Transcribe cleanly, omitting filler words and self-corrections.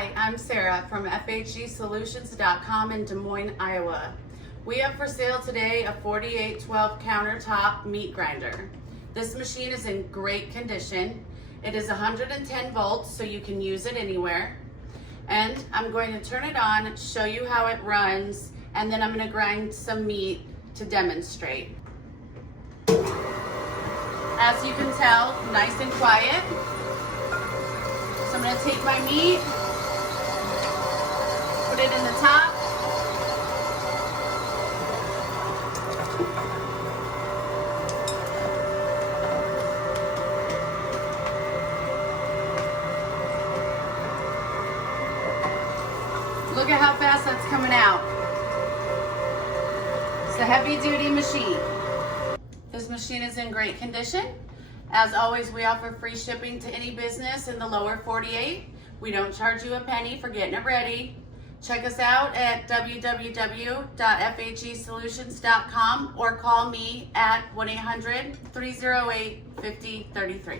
Hi, I'm Sarah from FHGSolutions.com in Des Moines, Iowa. We have for sale today a 4812 countertop meat grinder. This machine is in great condition. It is 110 volts, so you can use it anywhere. And I'm going to turn it on, show you how it runs, and then I'm going to grind some meat to demonstrate. As you can tell, nice and quiet. So I'm going to take my meat, put it in the top. Look at how fast that's coming out. It's a heavy duty machine. This machine is in great condition. As always, we offer free shipping to any business in the lower 48. We don't charge you a penny for getting it ready. Check us out at www.fhgsolutions.com or call me at 1-800-308-5033.